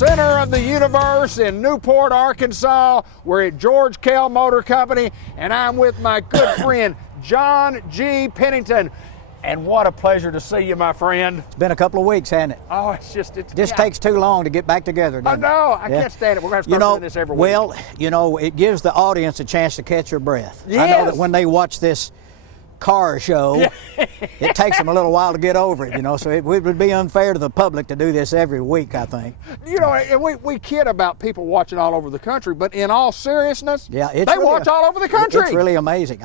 center of the universe in Newport, Arkansas. We're at George Kell Motor Company, and I'm with my good friend, John G. Pennington. And what a pleasure to see you, my friend. It's been a couple of weeks, hasn't it? Oh, it's just takes too long to get back together, doesn't it? I know. I can't stand it. We're going to start doing this every week. Well, it gives the audience a chance to catch your breath. Yes. I know that when they watch this car show, it takes them a little while to get over it, so it would be unfair to the public to do this every week, I think. And we kid about people watching all over the country, but in all seriousness, they watch all over the country. It's really amazing.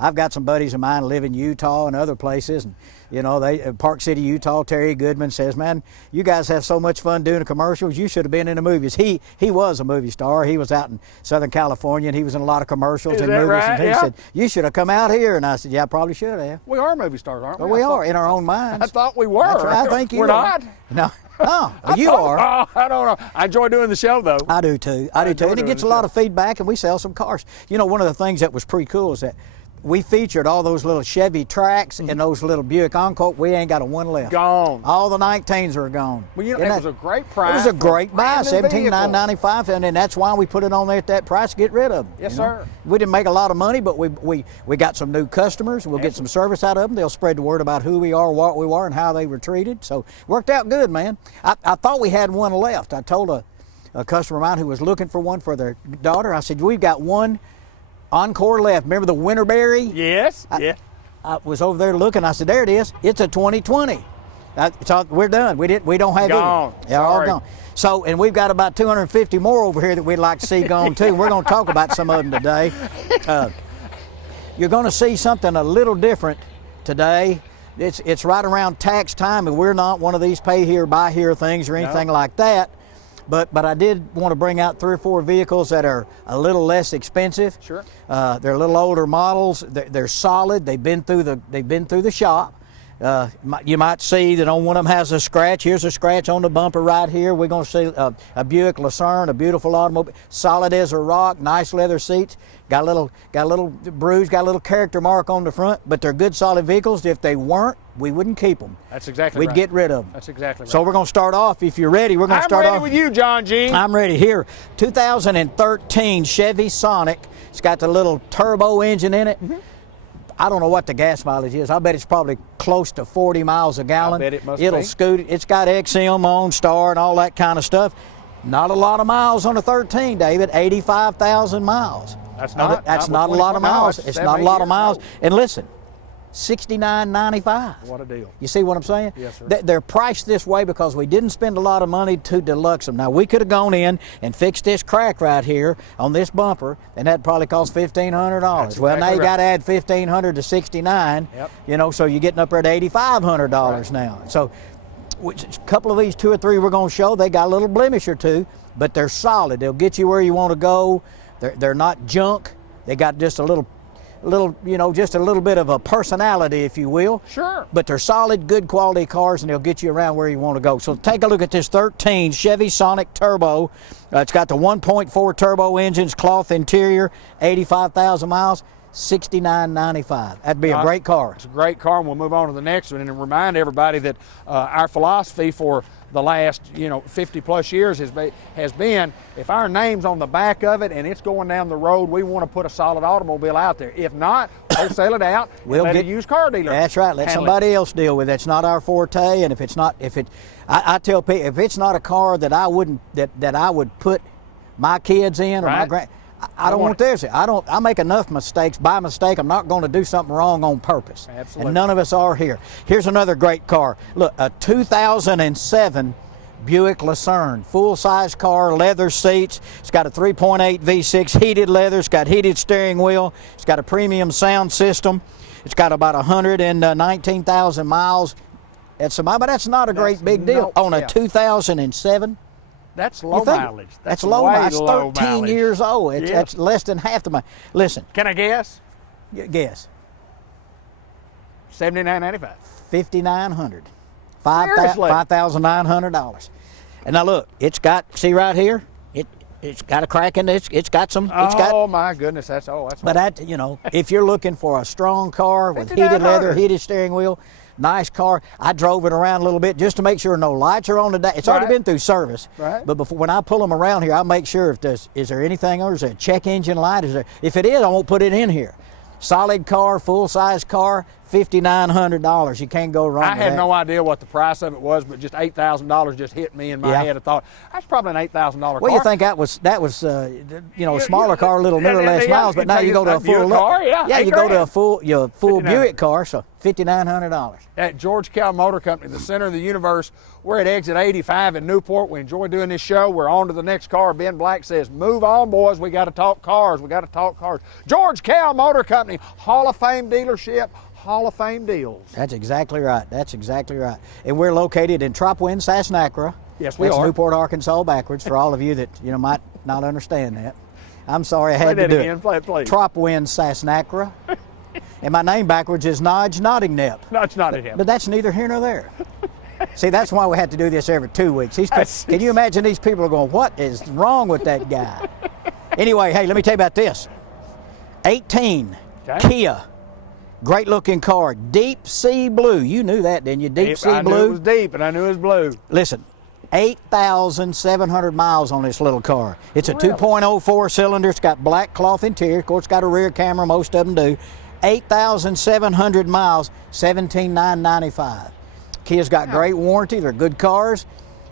I've got some buddies of mine live in Utah and other places, and they Park City, Utah. Terry Goodman says, "Man, you guys have so much fun doing the commercials. You should have been in the movies." He was a movie star. He was out in Southern California, and he was in a lot of commercials and movies. Right? And he said, "You should have come out here." And I said, "Yeah, I probably should have." We are movie stars, aren't we? Well, we are in our own minds. I thought we were. That's right. I think you We're are. not. No. Oh, you are. Oh, I don't know. I enjoy doing the show, though. I do too. And it gets a lot of feedback, and we sell some cars. One of the things that was pretty cool is that we featured all those little Chevy Trax and those little Buick Encore. We ain't got a one left. Gone. All the 19s are gone. Well, it was a great price. It was a great buy, $17,995, and that's why we put it on there at that price to get rid of them. Yes, sir. We didn't make a lot of money, but we got some new customers. We'll get some service out of them. They'll spread the word about who we are, what we were, and how they were treated. So worked out good, man. I thought we had one left. I told a customer of mine who was looking for one for their daughter, I said, "We've got one Encore left. Remember the Winterberry?" Yes. I was over there looking. I said, "There it is. It's a 2020. We're done. We don't have gone. Any. They're all gone." So, and we've got about 250 more over here that we'd like to see gone too. We're going to talk about some of them today. You're going to see something a little different today. It's right around tax time, and we're not one of these pay here, buy here things or anything like that. But I did want to bring out 3 or 4 vehicles that are a little less expensive. Sure. They're a little older models. They're solid. They've been through the shop. You might see that on one of them has a scratch. Here's a scratch on the bumper right here. We're going to see a Buick Lucerne, a beautiful automobile, solid as a rock, nice leather seats. Got a little bruise, got a little character mark on the front, but they're good, solid vehicles. If they weren't, we wouldn't keep them. That's exactly right. We'd get rid of them. That's exactly right. So we're going to start off. If you're ready, we're going to start off. I'm ready with you, John G. I'm ready. Here, 2013 Chevy Sonic. It's got the little turbo engine in it. I don't know what the gas mileage is. I bet it's probably close to 40 miles a gallon. I bet it must It'll be. scoot. It's got XM on, Star, and all that kind of stuff. Not a lot of miles on a 13, David. 85,000 miles. That's not a lot of miles. It's not a lot of miles. No. And listen, $69.95. What a deal. You see what I'm saying? Yes, sir. They're priced this way because we didn't spend a lot of money to deluxe them. Now, we could have gone in and fixed this crack right here on this bumper, and that probably cost $1,500. Well, now you got to add $1,500 to $69. Yep. So you're getting up there at $8,500 now. So a couple of these, 2 or 3 we're going to show, they got a little blemish or two, but they're solid. They'll get you where you want to go. They're not junk. They got just a little, just a little bit of a personality, if you will. Sure. But they're solid, good quality cars, and they'll get you around where you want to go. So take a look at this 13 Chevy Sonic Turbo. It's got the 1.4 turbo engines, cloth interior, 85,000 miles, $69.95. That'd be a great car. It's a great car, and we'll move on to the next one and remind everybody that our philosophy for the last 50 plus years has been if our name's on the back of it and it's going down the road, we want to put a solid automobile out there. If not, we'll sell it out. We'll let a used car dealer. That's right. Let somebody else deal with it. It's not our forte. And I tell people, if it's not a car that I would put my kids in or my grand. I don't want theirs. I make enough mistakes by mistake. I'm not going to do something wrong on purpose. Absolutely. And none of us are here. Here's another great car. Look, a 2007 Buick Lucerne, full-size car, leather seats. It's got a 3.8 V6, heated leather. It's got heated steering wheel. It's got a premium sound system. It's got about 119,000 miles. But that's not a great big deal on a 2007. That's low mileage. That's low mileage. It's 13 mileage. years old. That's less than half the mileage. Listen. Can I guess? Guess. $79.95. $5,900. Seriously? $5,900. And now look, it's got, see right here? It's got a crack in it. It's got some. My goodness, that's. But that, if you're looking for a strong car with heated leather, heated steering wheel, nice car. I drove it around a little bit just to make sure no lights are on today. It's already been through service. Right. But when I pull them around here, I'll make sure is there anything, or is there a check engine light? If it is, I won't put it in here. Solid car, full size car, $5,900. You can't go wrong with that. I had no idea what the price of it was, but just $8,000 just hit me in my head. I thought that's probably an $8,000 car. Well, you think that was a smaller car, a little nearer, less miles, but now you go to a full car. You go to a full Buick car, so $5,900. At George Kell Motor Company, the center of the universe. We're at exit 85 in Newport. We enjoy doing this show. We're on to the next car. Ben Black says, "Move on, boys. We got to talk cars. We got to talk cars." George Kell Motor Company, Hall of Fame dealership, Hall of Fame deals. That's exactly right. That's exactly right. And we're located in Tropwin, Sassnacra. Yes, we are. That's Newport, Arkansas backwards for all of you that might not understand that. I'm sorry I had to do it. Play it, please. Tropwin, Sassnacra. And my name backwards is Nodge Nottingnap. Nodge Nottingnap. But that's neither here nor there. See, that's why we have to do this every 2 weeks. Can you imagine these people are going, what is wrong with that guy? Anyway, hey, let me tell you about this. 18, Kia. Great looking car, deep sea blue. You knew that, didn't you? Deep sea blue. I knew it was deep, and I knew it was blue. Listen, 8,700 miles on this little car. It's a 2.04 cylinder. It's got black cloth interior. Of course, it's got a rear camera. Most of them do. 8,700 miles, $17,995. Kia's got great warranty. They're good cars.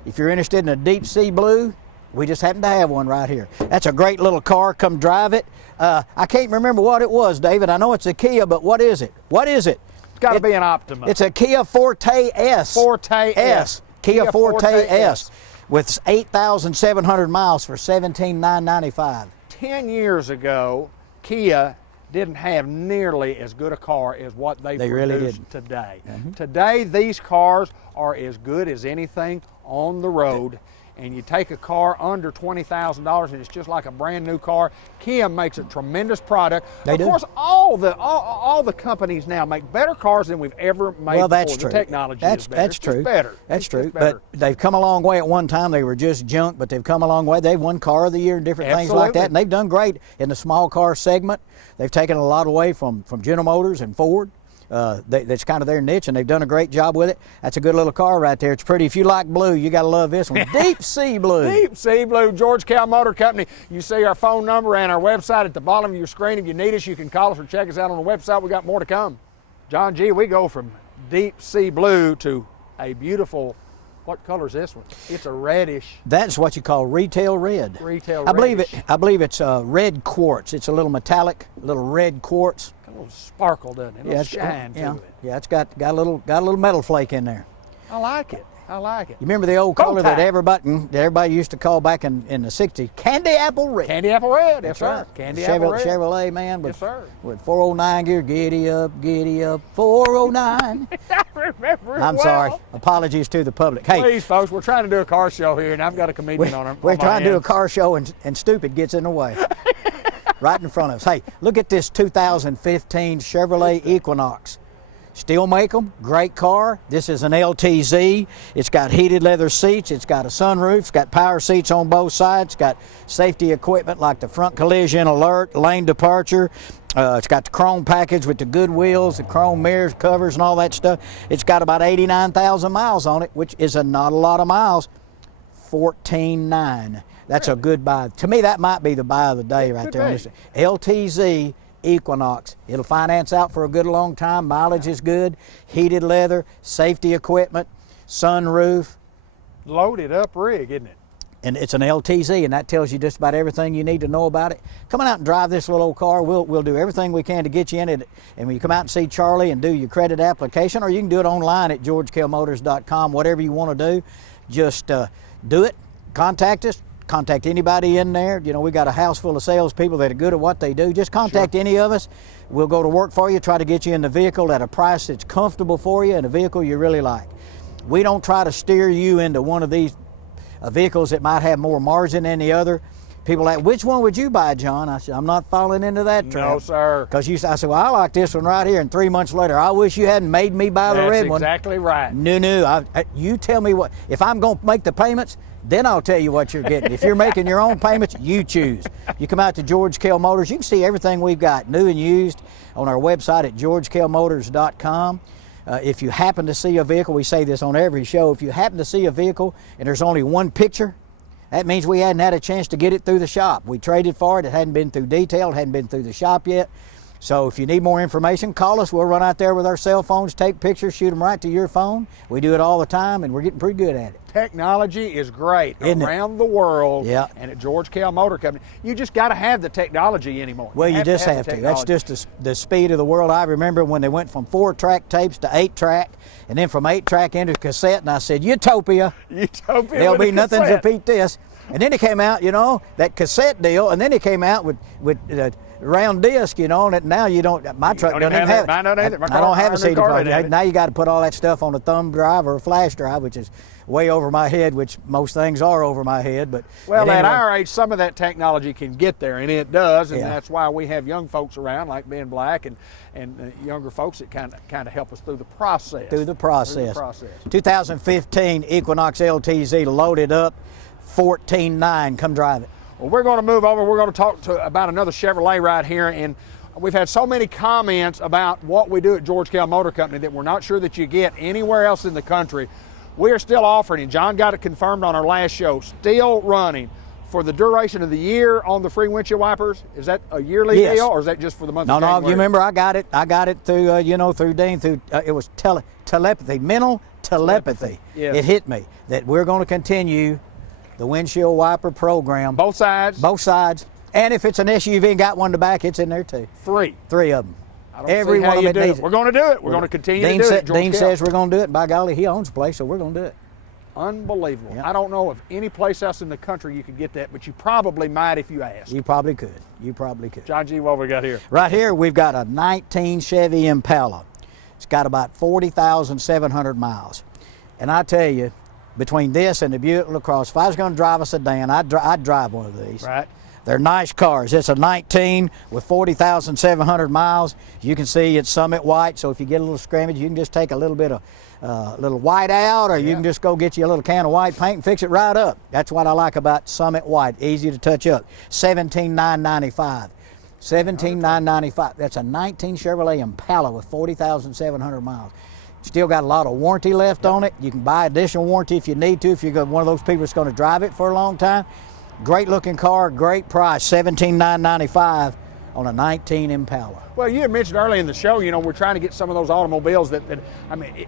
If you're interested in a deep sea blue, we just happen to have one right here. That's a great little car. Come drive it. I can't remember what it was, David. I know it's a Kia, but what is it? What is it? It's got to be an Optima. It's a Kia Forte S. Forte S. Kia Forte S with 8,700 miles for $17,995. 10 years ago, Kia didn't have nearly as good a car as what they produce really today. Today, these cars are as good as anything on the road. And you take a car under $20,000 and it's just like a brand new car. Kia makes a tremendous product. Of course, all the companies now make better cars than we've ever made before. That's true. The technology is better. That's true. Better. That's true. But they've come a long way. At one time, they were just junk, but they've come a long way. They've won Car of the Year and different things like that, and they've done great in the small car segment. They've taken a lot away from General Motors and Ford. That's kind of their niche, and they've done a great job with it. That's a good little car right there. It's pretty. If you like blue, you got to love this one. Deep sea blue. Deep sea blue, George Kell Motor Company. You see our phone number and our website at the bottom of your screen. If you need us, you can call us or check us out on the website. We got more to come. John G., we go from deep sea blue to a beautiful, what color is this one? It's a reddish. That's what you call retail red. Retail I reddish. believe it's red quartz. It's a little metallic, little red quartz. A little sparkle, doesn't it? A little shine to it. Yeah, it's got a little metal flake in there. I like it. I like it. You remember the old color that everybody used to call back in the 60s? Candy apple red. Candy apple red, yes, sir. Right. Candy apple red. Chevrolet, man. Yes, sir. With 409 gear, giddy up, 409. I remember I'm sorry. Apologies to the public. Hey, please, folks, we're trying to do a car show here, and I've got a comedian on our We're trying to do a car show, and stupid gets in the way. Right in front of us. Hey, look at this 2015 Chevrolet Equinox. Still make them. Great car. This is an LTZ. It's got heated leather seats. It's got a sunroof. It's got power seats on both sides. It's got safety equipment like the front collision alert, lane departure. It's got the chrome package with the good wheels, the chrome mirrors, covers, and all that stuff. It's got about 89,000 miles on it, which is not a lot of miles. $14,900. That's a good buy. To me, that might be the buy of the day right there. LTZ Equinox. It'll finance out for a good long time. Mileage is good. Heated leather, safety equipment, sunroof. Loaded up rig, isn't it? And it's an LTZ, and that tells you just about everything you need to know about it. Come on out and drive this little old car. We'll do everything we can to get you in it. And when you come out and see Charlie and do your credit application, or you can do it online at georgekellmotors.com, whatever you want to do, just do it. Contact us. Contact anybody in there. You know, we got a house full of salespeople that are good at what they do. Just contact any of us. We'll go to work for you, try to get you in the vehicle at a price that's comfortable for you and a vehicle you really like. We don't try to steer you into one of these vehicles that might have more margin than the other. People ask, which one would you buy, John? I said, I'm not falling into that trap. No, sir. Because I said, well, I like this one right here. And 3 months later, I wish you hadn't made me buy the red one. That's exactly right. No. You tell me what. If I'm going to make the payments, then I'll tell you what you're getting. If you're making your own payments, you choose. You come out to George Kell Motors. You can see everything we've got, new and used, on our website at georgekellmotors.com. If you happen to see a vehicle, we say this on every show, if you happen to see a vehicle and there's only one picture, that means we hadn't had a chance to get it through the shop. We traded for it. It hadn't been through detail. It hadn't been through the shop yet. So if you need more information, call us. We'll run out there with our cell phones, take pictures, shoot them right to your phone. We do it all the time, and we're getting pretty good at it. Technology is great Isn't around the world, yeah. And at George Kell Motor Company. You just got to have the technology anymore. Well, you just have to. That's just the speed of the world. I remember when they went from 4-track tapes to 8-track, and then from 8-track into cassette, and I said, Utopia. There'll be nothing to beat this. And then it came out, that cassette deal, and then it came out with round disc, and now you don't. My truck doesn't even have it. Mine don't either. I don't have a CD player. Now you got to put all that stuff on a thumb drive or a flash drive, which is way over my head, which most things are over my head. But well, at our age, some of that technology can get there, and it does, and that's why we have young folks around like Ben Black and younger folks that kind of help us through the process. 2015 Equinox LTZ loaded up, 14.9. Come drive it. Well, we're going to move over. We're going to talk about another Chevrolet right here, and we've had so many comments about what we do at George Kell Motor Company that we're not sure that you get anywhere else in the country. We are still offering, and John got it confirmed on our last show, still running for the duration of the year on the free windshield wipers. Is that a yearly deal, or is that just for the month of January? No, you remember I got it through, through Dean, it was telepathy, mental telepathy. Yes. It hit me that we're going to continue the windshield wiper program. Both sides? Both sides. And if it's an SUV and got one in the back, it's in there too. Three of them. I don't see how you do it. We're going to do it. We're going to continue to do it. Dean says we're going to do it. And by golly, he owns the place, so we're going to do it. Unbelievable. Yep. I don't know of any place else in the country you could get that, but you probably might if you asked. You probably could. John G., what we got here? Right here, we've got a 19 Chevy Impala. It's got about 40,700 miles. And I tell you, between this and the Buick LaCrosse, if I was going to drive a sedan, I'd drive one of these. Right. They're nice cars. It's a 19 with 40,700 miles. You can see it's Summit White, so if you get a little scrimmage, you can just take a little bit of little white out, or you can just go get you a little can of white paint and fix it right up. That's what I like about Summit White. Easy to touch up. $17,995. $17,995. That's a 19 Chevrolet Impala with 40,700 miles. Still got a lot of warranty left on it. You can buy additional warranty if you need to, if you're one of those people that's going to drive it for a long time. Great looking car, great price, $17,995 on a 19 Impala. Well, you had mentioned earlier in the show, we're trying to get some of those automobiles that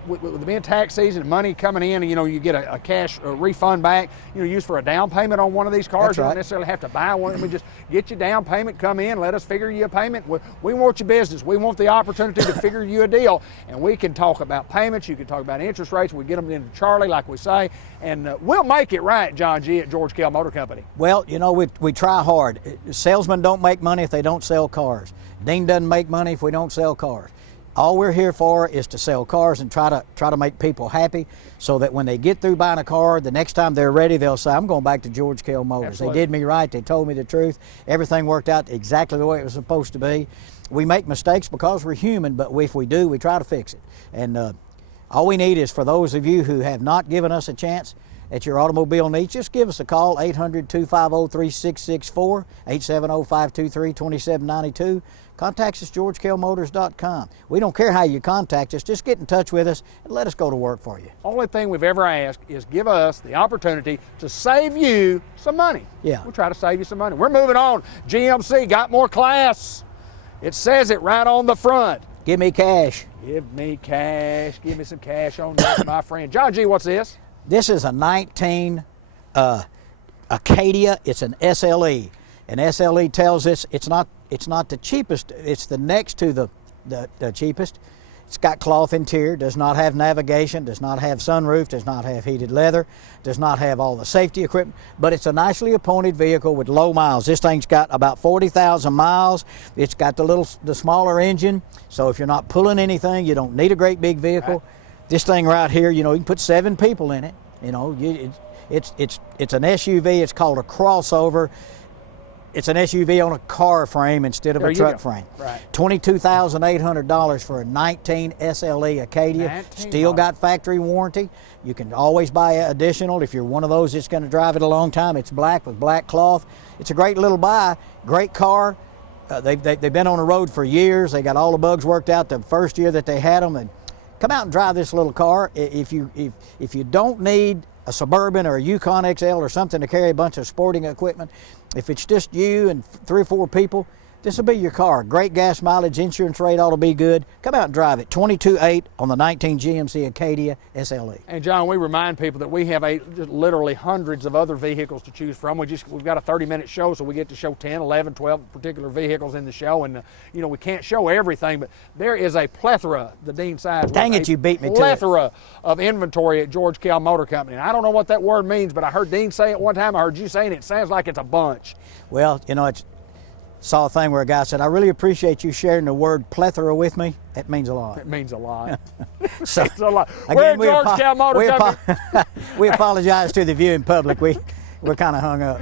with being tax season and money coming in, and, you get a cash refund back, used for a down payment on one of these cars. That's right. You don't necessarily have to buy one. We just get your down payment, come in, let us figure you a payment. We want your business. We want the opportunity to figure you a deal, and we can talk about payments. You can talk about interest rates. We get them into Charlie, like we say, and we'll make it right, John G., at George Kell Motor Company. Well, we try hard. Salesmen don't make money if they don't sell cars. Dean doesn't make money if we don't sell cars. All we're here for is to sell cars and try to make people happy, so that when they get through buying a car, the next time they're ready, they'll say, I'm going back to George Kell Motors. Absolutely. They did me right. They told me the truth. Everything worked out exactly the way it was supposed to be. We make mistakes because we're human, but if we do, we try to fix it. And all we need is for those of you who have not given us a chance at your automobile needs, just give us a call, 800-250-3664, 870-523-2792. Contact us, georgekellmotors.com. We don't care how you contact us. Just get in touch with us and let us go to work for you. Only thing we've ever asked is give us the opportunity to save you some money. Yeah. We'll try to save you some money. We're moving on. GMC got more class. It says it right on the front. Give me cash. Give me cash. Give me some cash on this, my friend. John G., what's this? This is a 19 Acadia. It's an SLE. And SLE tells us it's not the cheapest. It's the next to the cheapest. It's got cloth interior, does not have navigation, does not have sunroof, does not have heated leather, does not have all the safety equipment, but it's a nicely appointed vehicle with low miles. This thing's got about 40,000 miles. It's got the smaller engine, so if you're not pulling anything, you don't need a great big vehicle. Right. This thing right here, you can put 7 people in it. It's an SUV. It's called a crossover. It's an SUV on a car frame instead of a truck frame. Right. $22,800 for a 19 SLE Acadia. 19 Still got factory warranty. You can always buy additional if you're one of those that's going to drive it a long time. It's black with black cloth. It's a great little buy. Great car. They've been on the road for years. They got all the bugs worked out the first year that they had them. And come out and drive this little car. If you don't need a Suburban or a Yukon XL or something to carry a bunch of sporting equipment, if it's just you and 3 or 4 people, this will be your car. Great gas mileage, insurance rate ought to be good. Come out and drive it. 22.8 on the 19 GMC Acadia SLE. And John, we remind people that we have literally hundreds of other vehicles to choose from. We've got a 30-minute show, so we get to show 10, 11, 12 particular vehicles in the show. And you know, we can't show everything, but there is a plethora, the Dean size. Dang it, you beat me to it. Plethora of inventory at George Kell Motor Company. And I don't know what that word means, but I heard Dean say it one time. I heard you saying it. It sounds like it's a bunch. Well, you know, saw a thing where a guy said, "I really appreciate you sharing the word plethora with me." That means a lot. It means a lot. So, it's a lot. Again, We're at George Kell Motor Company. We apologize to the viewing public. We're kind of hung up.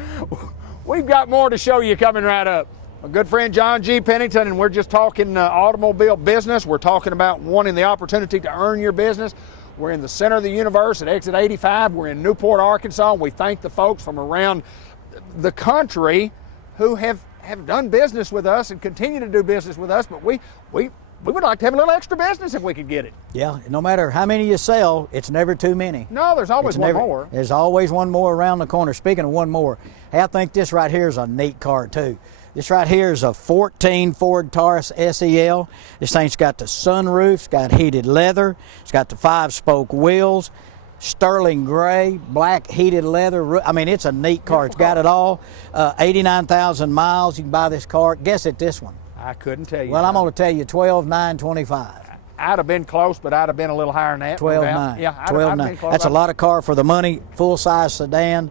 We've got more to show you coming right up. My good friend John G. Pennington, and we're just talking automobile business. We're talking about wanting the opportunity to earn your business. We're in the center of the universe at exit 85. We're in Newport, Arkansas. We thank the folks from around the country who have done business with us and continue to do business with us, but we would like to have a little extra business if we could get it. Yeah, no matter how many you sell, it's never too many. No, there's always one more. There's always one more around the corner. Speaking of one more, hey, I think this right here is a neat car too. This right here is a 14 Ford Taurus SEL. This thing's got the sunroof, it's got heated leather, it's got the 5-spoke wheels, sterling gray, black heated leather. I mean, it's a neat car. It's got it all. 89,000 miles. You can buy this car. Guess at this one. I couldn't tell you. Well, I'm going to tell you 12,925. I'd have been close, but I'd have been a little higher than that. 12.9. Yeah, I'd have been close. That's a lot of car for the money. Full-size sedan,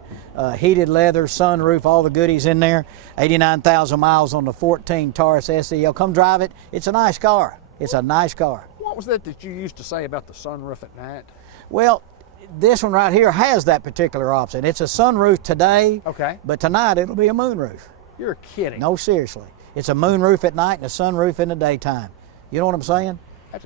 heated leather, sunroof, all the goodies in there. 89,000 miles on the 14 Taurus SEL. Come drive it. It's a nice car. It's a nice car. What was that you used to say about the sunroof at night? Well, this one right here has that particular option. It's a sunroof today, okay, but tonight it'll be a moonroof. You're kidding. No, seriously. It's a moonroof at night and a sunroof in the daytime. You know what I'm saying?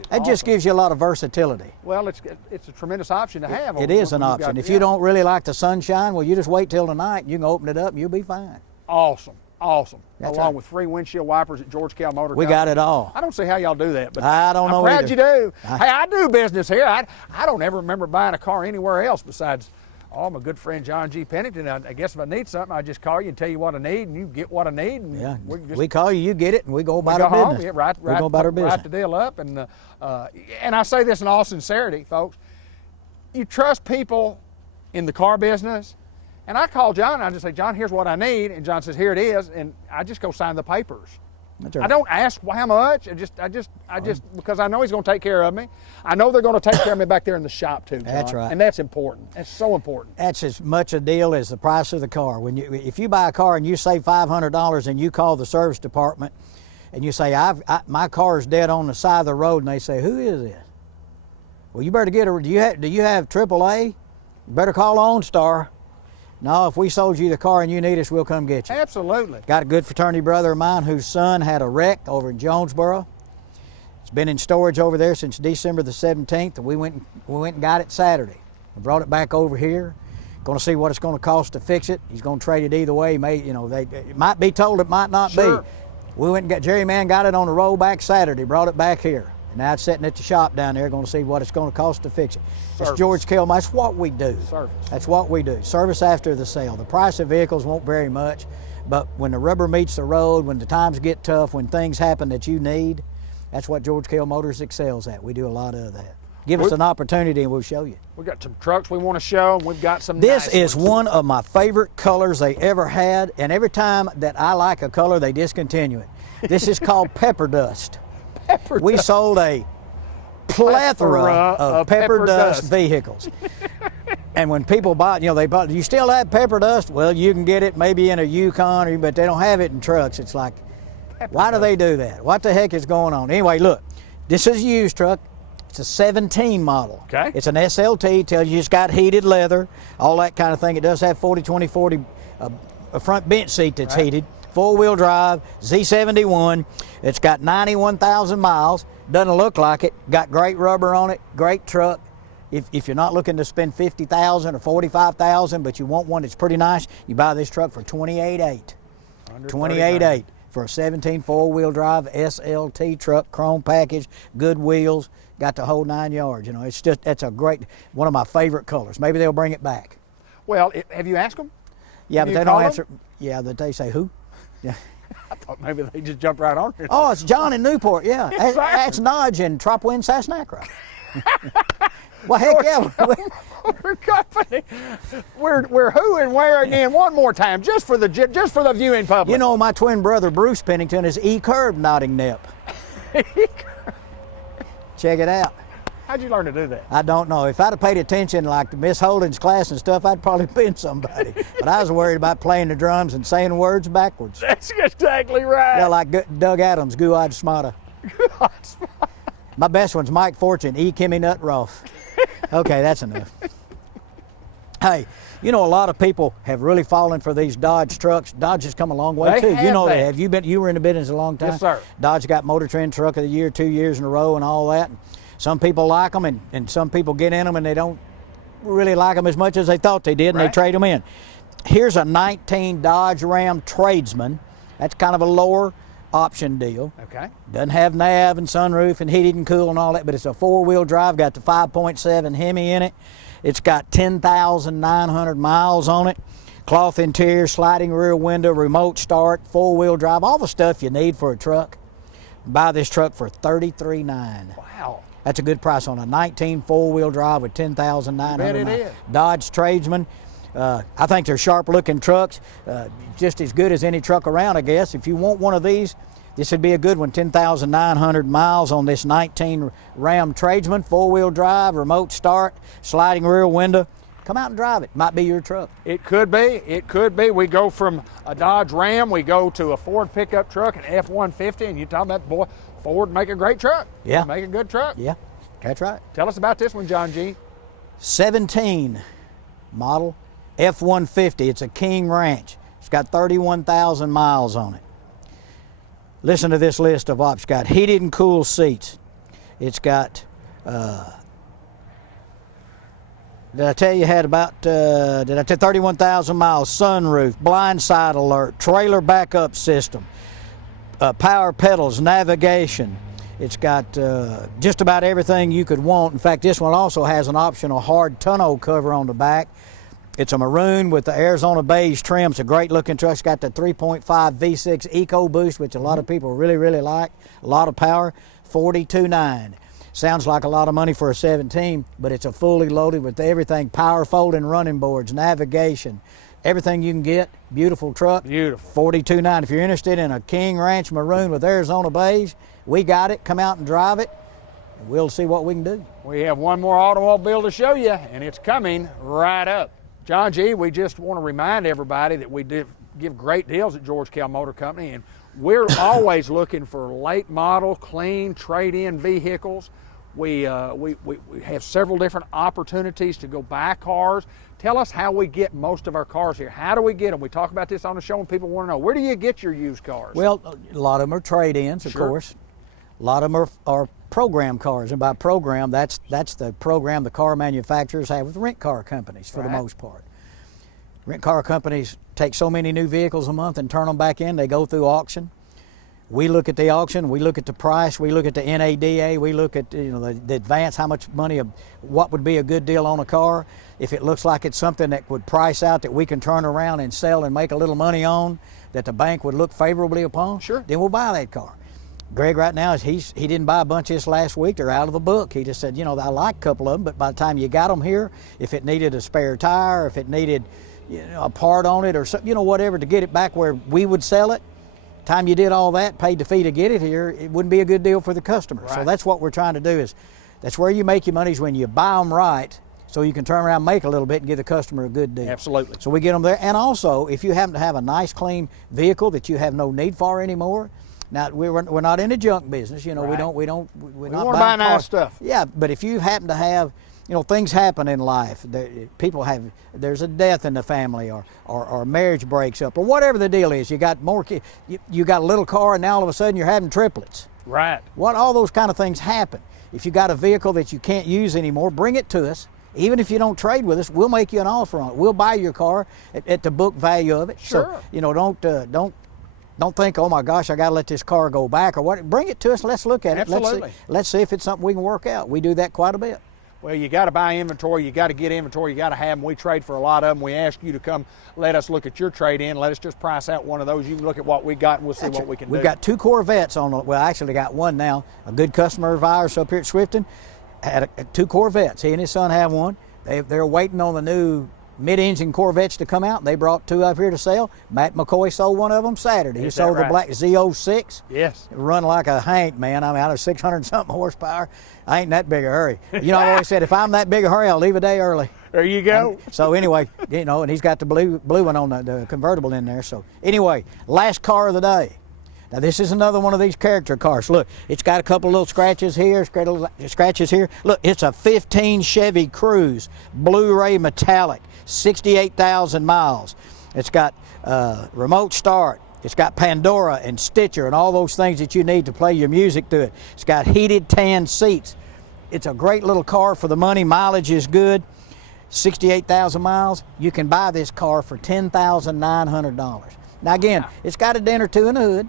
That just gives you a lot of versatility. Well, it's a tremendous option to have. It is an option. If you don't really like the sunshine, well, you just wait till tonight. You can open it up and you'll be fine. Awesome. Awesome. That's Along right. with free windshield wipers at George Kell Motor We Company. got it all. I don't see how y'all do that, but I don't know I'm proud either. you do. Hey, I do business here. I don't ever remember buying a car anywhere else besides, my good friend John G. Pennington. I guess if I need something, I just call you and tell you what I need, and you get what I need. And Yeah, we call you, you get it, and we go about our home. business. Yeah, right, we go about our business. Write the deal up, and I say this in all sincerity, folks. You trust people in the car business. And I call John and I just say, John, here's what I need. And John says, here it is. And I just go sign the papers. That's right. I don't ask how much. I just because I know he's going to take care of me. I know they're going to take care of me back there in the shop too, John. That's right. And that's important. That's so important. That's as much a deal as the price of the car. If you buy a car and you save $500 and you call the service department and you say, my car is dead on the side of the road, and they say, who is this? Well, you better get do you have AAA? You better call OnStar. No, if we sold you the car and you need us, we'll come get you. Absolutely. Got a good fraternity brother of mine whose son had a wreck over in Jonesboro. It's been in storage over there since December the 17th, and we went and got it Saturday. I brought it back over here. Going to see what it's going to cost to fix it. He's going to trade it either way. It might be told, it might not Sure. be. We went and Jerry Mann got it on the roll back Saturday, brought it back here. And now it's sitting at the shop down there, going to see what it's going to cost to fix it. That's George Kell. That's what we do. Service. That's what we do. Service after the sale. The price of vehicles won't vary much, but when the rubber meets the road, when the times get tough, when things happen that you need, that's what George Kell Motors excels at. We do a lot of that. Give us an opportunity and we'll show you. We've got some trucks we want to show, and we've got some This nice is ones. one of my favorite colors they ever had, and every time that I like a color, they discontinue it. This is called pepper dust. We sold a plethora of pepper dust vehicles. And when people buy, they buy, do you still have pepper dust? Well, you can get it maybe in a Yukon, but they don't have it in trucks. It's like, why do they do that? What the heck is going on? Anyway, look, this is a used truck. It's a 17 model. Okay. It's an SLT, tells you it's got heated leather, all that kind of thing. It does have 40, 20, 40, a front bench seat that's heated. 4-wheel drive, Z71. It's got 91,000 miles. Doesn't look like it. Got great rubber on it. Great truck. If you're not looking to spend $50,000 or $45,000, but you want one that's pretty nice, you buy this truck for $28,800. $28,800 for a 17 4-wheel drive SLT truck, chrome package, good wheels, got the whole 9 yards. You know, that's a great, one of my favorite colors. Maybe they'll bring it back. Well, have you asked them? Yeah, Have but you they don't called answer. them? Yeah, but they say who? Yeah. I thought maybe they just jumped right on here. Oh, it's John in Newport. Yeah, Exactly. that's Nodge in Tropwin, Sassnacra. Well, heck yeah. Motor Company. We're who and where again? One more time, just for the viewing public. You know, my twin brother Bruce Pennington is E-Curb Notting Nip. Check it out. How'd you learn to do that? I don't know. If I'd have paid attention like Miss Holden's class and stuff, I'd probably been somebody. But I was worried about playing the drums and saying words backwards. That's exactly right. Yeah, like Doug Adams, Guad Smata. My best one's Mike Fortune, E. Kimmy Nutroff. Okay, that's enough. Hey, you know, a lot of people have really fallen for these Dodge trucks. Dodge has come a long way too. You know they have. You were in the business a long time. Yes, sir. Dodge got Motor Trend Truck of the Year 2 years in a row and all that. Some people like them, and some people get in them and they don't really like them as much as they thought they did, and they trade them in. Here's a 19 Dodge Ram Tradesman. That's kind of a lower option deal. Okay. Doesn't have nav and sunroof and heated and cool and all that, but it's a 4-wheel drive, got the 5.7 Hemi in it. It's got 10,900 miles on it. Cloth interior, sliding rear window, remote start, 4-wheel drive, all the stuff you need for a truck. Buy this truck for $33,900. Wow. That's a good price on a 19 4-wheel drive with 10,900 miles. is. Dodge Tradesman. I think they're sharp-looking trucks, just as good as any truck around, I guess. If you want one of these, this would be a good one. 10,900 miles on this 19 Ram Tradesman, 4-wheel drive, remote start, sliding rear window. Come out and drive it. Might be your truck. It could be. It could be. We go from a Dodge Ram, we go to a Ford pickup truck, an F-150, and you're talking about, boy, Ford make a great truck. Yeah. Make a good truck. Yeah, that's right. Tell us about this one, John G. 17 model F-150. It's a King Ranch. It's got 31,000 miles on it. Listen to this list of options. It's got heated and cooled seats. It's got, did I tell you had about, 31,000 miles, sunroof, blind side alert, trailer backup system, power pedals, navigation. It's got just about everything you could want. In fact, this one also has an optional hard tonneau cover on the back. It's a maroon with the Arizona beige trim. It's a great looking truck. It's got the 3.5 V6 EcoBoost, which a lot of people really, really like. A lot of power, $42,900. Sounds like a lot of money for a 17, but it's a fully loaded with everything, power folding running boards, navigation, everything you can get. Beautiful truck. Beautiful. $42,900. If you're interested in a King Ranch maroon with Arizona beige, we got it. Come out and drive it, and we'll see what we can do. We have one more automobile to show you, and it's coming right up. John G., we just want to remind everybody that we do give great deals at George Kell Motor Company, and we're always looking for late model, clean, trade-in vehicles. We have several different opportunities to go buy cars. Tell us how we get most of our cars here. How do we get them? We talk about this on the show and people want to know, where do you get your used cars? Well, a lot of them are trade-ins, of course. A lot of them are program cars, and by program, that's the program the car manufacturers have with rent car companies for the most part. Rent car companies take so many new vehicles a month and turn them back in. They go through auction. We look at the auction, we look at the price, we look at the NADA, we look at the advance, how much money, what would be a good deal on a car. If it looks like it's something that would price out that we can turn around and sell and make a little money on, that the bank would look favorably upon, then we'll buy that car. Greg right now, he didn't buy a bunch of this last week. They're out of the book. He just said, I like a couple of them, but by the time you got them here, if it needed a spare tire, if it needed a part on it or something, whatever, to get it back where we would sell it, time you did all that, paid the fee to get it here, it wouldn't be a good deal for the customer. So that's what we're trying to do that's where you make your money, is when you buy them right, so you can turn around and make a little bit and give the customer a good deal. Absolutely. So we get them there. And also, if you happen to have a nice, clean vehicle that you have no need for anymore, now we're not in the junk business, we don't. We want to buy nice stuff. Yeah, but if you happen to have, you know, things happen in life. There's a death in the family, or marriage breaks up, or whatever the deal is. You got more kids, you got a little car, and now all of a sudden you're having triplets. Right. All those kind of things happen. If you got a vehicle that you can't use anymore, bring it to us. Even if you don't trade with us, we'll make you an offer on it. We'll buy your car at the book value of it. Sure. So, you know, don't think, oh my gosh, I got to let this car go back or what. Bring it to us. Let's look at it. Absolutely. Let's see if it's something we can work out. We do that quite a bit. Well, you got to buy inventory, you got to get inventory, you got to have them. We trade for a lot of them. We ask you to come let us look at your trade-in. Let us just price out one of those. You can look at what we got and we'll see what we can do. We've got 2 Corvettes on, well, I actually got one now. A good customer of ours up here at Swifton had 2 Corvettes. He and his son have one. They're waiting on the new mid-engine Corvettes to come out. They brought 2 up here to sell. Matt McCoy sold one of them Saturday. He sold the black Z06. Yes. It run like a Hank, man. I mean, out of 600-something horsepower, I ain't that big a hurry. You know, I've always said, if I'm that big a hurry, I'll leave a day early. There you go. So anyway, you know, and he's got the blue one on the convertible in there. So anyway, last car of the day. Now this is another one of these character cars. Look, it's got a couple little scratches here, scratches here. Look, it's a 15 Chevy Cruze, Blu-ray metallic, 68,000 miles. It's got remote start. It's got Pandora and Stitcher and all those things that you need to play your music to it. It's got heated tan seats. It's a great little car for the money. Mileage is good. 68,000 miles. You can buy this car for $10,900. Now again, it's got a dent or 2 in the hood.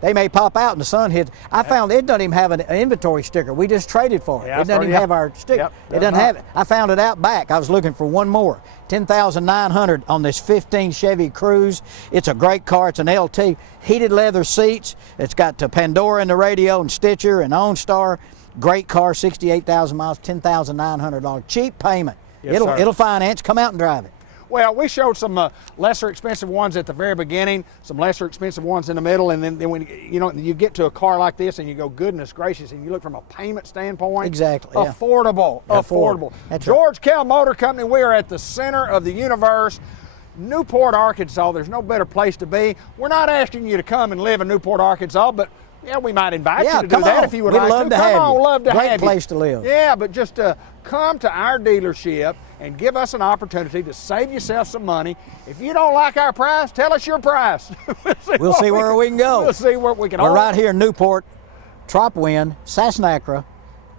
They may pop out and the sun hits. I found it doesn't even have an inventory sticker. We just traded for it. Yeah, it doesn't even have our sticker. Yep, it doesn't have it. I found it out back. I was looking for one more. $10,900 on this 15 Chevy Cruze. It's a great car. It's an LT. Heated leather seats. It's got Pandora in the radio and Stitcher and OnStar. Great car, 68,000 miles, $10,900. Cheap payment. Yes, It'll finance. Come out and drive it. Well, we showed some lesser expensive ones at the very beginning, some lesser expensive ones in the middle, and then when you get to a car like this and you go, goodness gracious, and you look from a payment standpoint. Exactly. Yeah. Affordable. That's George Kell Motor Company, we are at the center of the universe. Newport, Arkansas, there's no better place to be. We're not asking you to come and live in Newport, Arkansas, but yeah, we might invite you to do that if you would like to. We'd love to have you. Love to have you. Great place to live. Yeah, but just come to our dealership and give us an opportunity to save yourself some money. If you don't like our price, tell us your price. We'll see where we can go. We'll see where we can. We're right here in Newport, Tropwin, Sassnacra,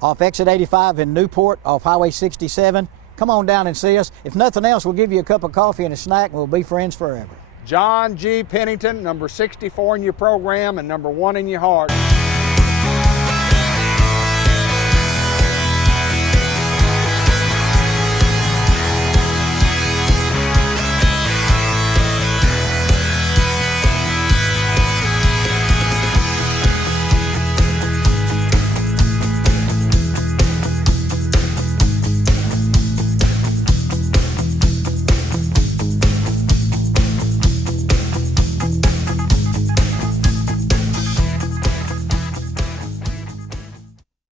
off exit 85 in Newport, off Highway 67. Come on down and see us. If nothing else, we'll give you a cup of coffee and a snack, and we'll be friends forever. John G. Pennington, number 64 in your program and number 1 in your heart.